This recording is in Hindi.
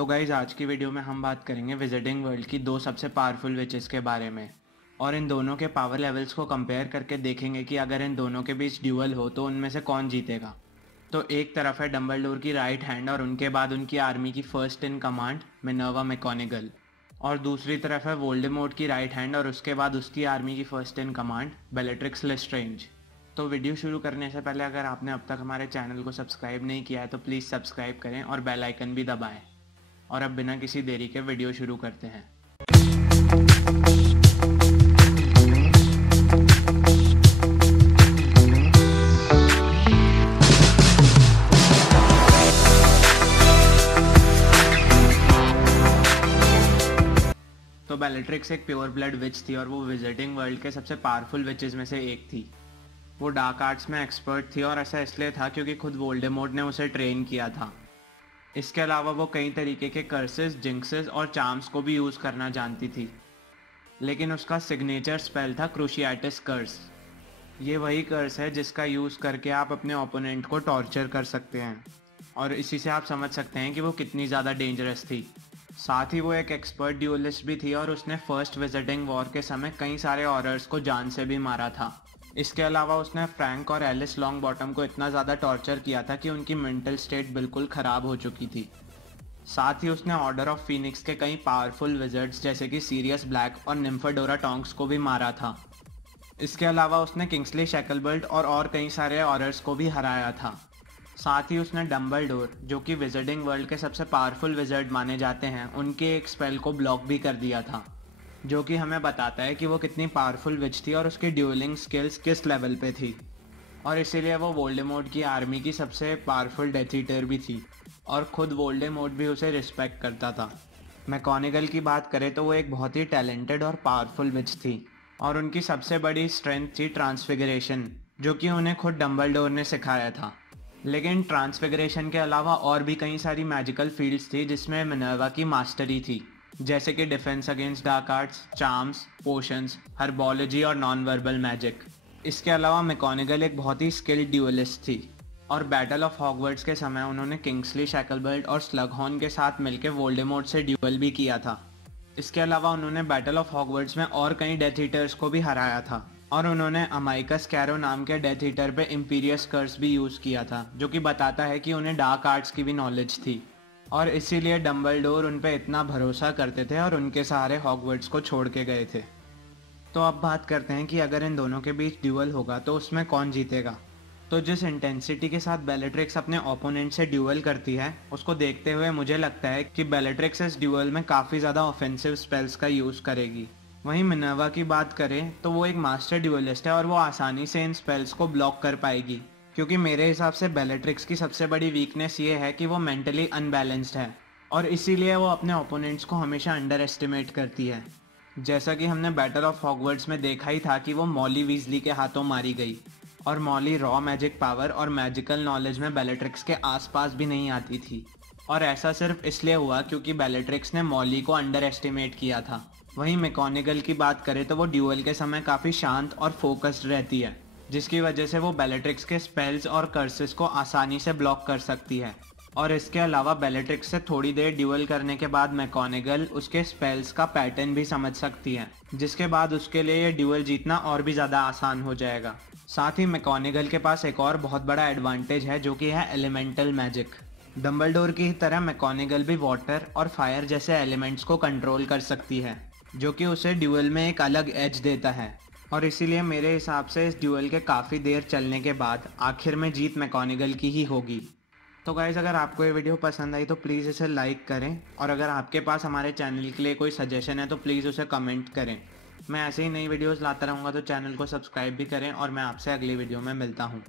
तो गाइज आज की वीडियो में हम बात करेंगे विजिटिंग वर्ल्ड की दो सबसे पावरफुल विचेस के बारे में और इन दोनों के पावर लेवल्स को कंपेयर करके देखेंगे कि अगर इन दोनों के बीच ड्यूअल हो तो उनमें से कौन जीतेगा। तो एक तरफ है डंबलडोर की राइट हैंड और उनके बाद उनकी आर्मी की first in command Minerva McGonagall, और दूसरी तरफ है वोल्डेमॉर्ट की राइट हैंड और उसके बाद उसकी आर्मी की फर्स्ट इन कमांड बेलेट्रिक्स लेस्ट्रेंज। तो वीडियो शुरू करने से पहले अगर आपने अब तक हमारे चैनल को सब्सक्राइब नहीं किया है तो प्लीज़ सब्सक्राइब करें और बेल आइकन भी दबाएं। और अब बिना किसी देरी के वीडियो शुरू करते हैं। तो बेलेट्रिक्स एक प्योर ब्लड विच थी और वो विजिटिंग वर्ल्ड के सबसे पावरफुल विचेस में से एक थी। वो डार्क आर्ट्स में एक्सपर्ट थी और ऐसा इसलिए था क्योंकि खुद वोल्डेमॉर्ट ने उसे ट्रेन किया था। इसके अलावा वो कई तरीके के कर्सेस, जिंक्सेस और चार्म्स को भी यूज़ करना जानती थी, लेकिन उसका सिग्नेचर स्पेल था क्रूशिएटिस कर्स। ये वही कर्स है जिसका यूज़ करके आप अपने ओपोनेंट को टॉर्चर कर सकते हैं और इसी से आप समझ सकते हैं कि वो कितनी ज़्यादा डेंजरस थी। साथ ही वो एक एक्सपर्ट ड्यूलिस्ट भी थी और उसने फर्स्ट विजिटिंग वॉर के समय कई सारे ऑर्डर्स को जान से भी मारा था। इसके अलावा उसने फ्रैंक और एलिस लॉन्ग बॉटम को इतना ज़्यादा टॉर्चर किया था कि उनकी मेंटल स्टेट बिल्कुल ख़राब हो चुकी थी। साथ ही उसने ऑर्डर ऑफ फीनिक्स के कई पावरफुल विजर्ड्स जैसे कि सीरियस ब्लैक और निम्फाडोरा टोंक्स को भी मारा था। इसके अलावा उसने किंग्सली शैकलबर्ट और कई सारे ऑर्डर्स को भी हराया था। साथ ही उसने डंबलडोर, जो कि विजिटिंग वर्ल्ड के सबसे पावरफुल विजर्ड माने जाते हैं, उनके एक स्पेल को ब्लॉक भी कर दिया था, जो कि हमें बताता है कि वो कितनी पावरफुल विच थी और उसकी ड्यूलिंग स्किल्स किस लेवल पे थी। और इसीलिए वो वोल्डेमॉर्ट की आर्मी की सबसे पावरफुल डेथ ईटर भी थी और खुद वोल्डेमॉर्ट भी उसे रिस्पेक्ट करता था। मैकगोनागल की बात करें तो वो एक बहुत ही टैलेंटेड और पावरफुल विच थी और उनकी सबसे बड़ी स्ट्रेंथ थी ट्रांसफिगरेशन, जो कि उन्हें खुद डंबलडोर ने सिखाया था। लेकिन ट्रांसफिगरेशन के अलावा और भी कई सारी मैजिकल फील्ड्स थी जिसमें मिनर्वा की मास्टरी थी, जैसे कि defence against dark arts, charms, potions, herbology और नॉन वर्बल मैजिक। इसके अलावा मैकगोनागल एक बहुत ही स्किल्ड ड्यूलिस्ट थी और बैटल ऑफ हॉगवर्ट्स के समय उन्होंने किंग्सली शैकलबर्ट और स्लगहॉर्न के साथ मिलकर वोल्डेमॉर्ट से ड्यूअल भी किया था। इसके अलावा उन्होंने बैटल ऑफ हॉगवर्ट्स में और कई डेथ ईटर्स को भी हराया था और उन्होंने अमाइकस कैरो नाम के डेथ ईटर पे इम्पीरियस कर्स भी यूज़ किया था, जो कि बताता है कि उन्हें डार्क आर्ट्स की भी नॉलेज थी और इसीलिए डंबलडोर उन पे इतना भरोसा करते थे और उनके सहारे हॉगवर्ट्स को छोड़ के गए थे। तो अब बात करते हैं कि अगर इन दोनों के बीच ड्यूअल होगा तो उसमें कौन जीतेगा। तो जिस इंटेंसिटी के साथ बेलेट्रिक्स अपने ओपोनेंट से ड्यूअल करती है, उसको देखते हुए मुझे लगता है कि बेलेट्रिक्स इस ड्यूअल में काफ़ी ज़्यादा ऑफेंसिव स्पेल्स का यूज़ करेगी। वहीं मिनर्वा की बात करें तो वो एक मास्टर ड्यूअलिस्ट है और वो आसानी से इन स्पेल्स को ब्लॉक कर पाएगी, क्योंकि मेरे हिसाब से बेलेट्रिक्स की सबसे बड़ी वीकनेस ये है कि वो मेंटली अनबैलेंस्ड है और इसीलिए वो अपने ओपोनेंट्स को हमेशा अंडर एस्टिमेट करती है। जैसा कि हमने बैटल ऑफ हॉगवर्ट्स में देखा ही था कि वो मॉली वीजली के हाथों मारी गई और मॉली रॉ मैजिक पावर और मैजिकल नॉलेज में बेलेट्रिक्स के आसपास भी नहीं आती थी, और ऐसा सिर्फ इसलिए हुआ क्योंकि बेलेट्रिक्स ने मॉली को अंडर एस्टिमेट किया था। वहीं मैकगोनागल की बात करें तो वो ड्यूअल के समय काफ़ी शांत और फोकस्ड रहती है, जिसकी वजह से वो बेलेट्रिक्स के स्पेल्स और कर्सेस को आसानी से ब्लॉक कर सकती है। और इसके अलावा बेलेट्रिक्स से थोड़ी देर ड्यूअल करने के बाद मैकगोनागल उसके स्पेल्स का पैटर्न भी समझ सकती है, जिसके बाद उसके लिए ये ड्यूअल जीतना और भी ज़्यादा आसान हो जाएगा। साथ ही मैकगोनागल के पास एक और बहुत बड़ा एडवांटेज है, जो कि है एलिमेंटल मैजिक। डंबलडोर की तरह मैकगोनागल भी वाटर और फायर जैसे एलिमेंट्स को कंट्रोल कर सकती है, जो कि उसे ड्यूअल में एक अलग एज देता है। और इसीलिए मेरे हिसाब से इस ड्यूअल के काफ़ी देर चलने के बाद आखिर में जीत मैकगोनागल की ही होगी। तो गाइज़, अगर आपको ये वीडियो पसंद आई तो प्लीज़ इसे लाइक करें और अगर आपके पास हमारे चैनल के लिए कोई सजेशन है तो प्लीज़ उसे कमेंट करें। मैं ऐसे ही नई वीडियोस लाता रहूँगा, तो चैनल को सब्सक्राइब भी करें और मैं आपसे अगली वीडियो में मिलता हूँ।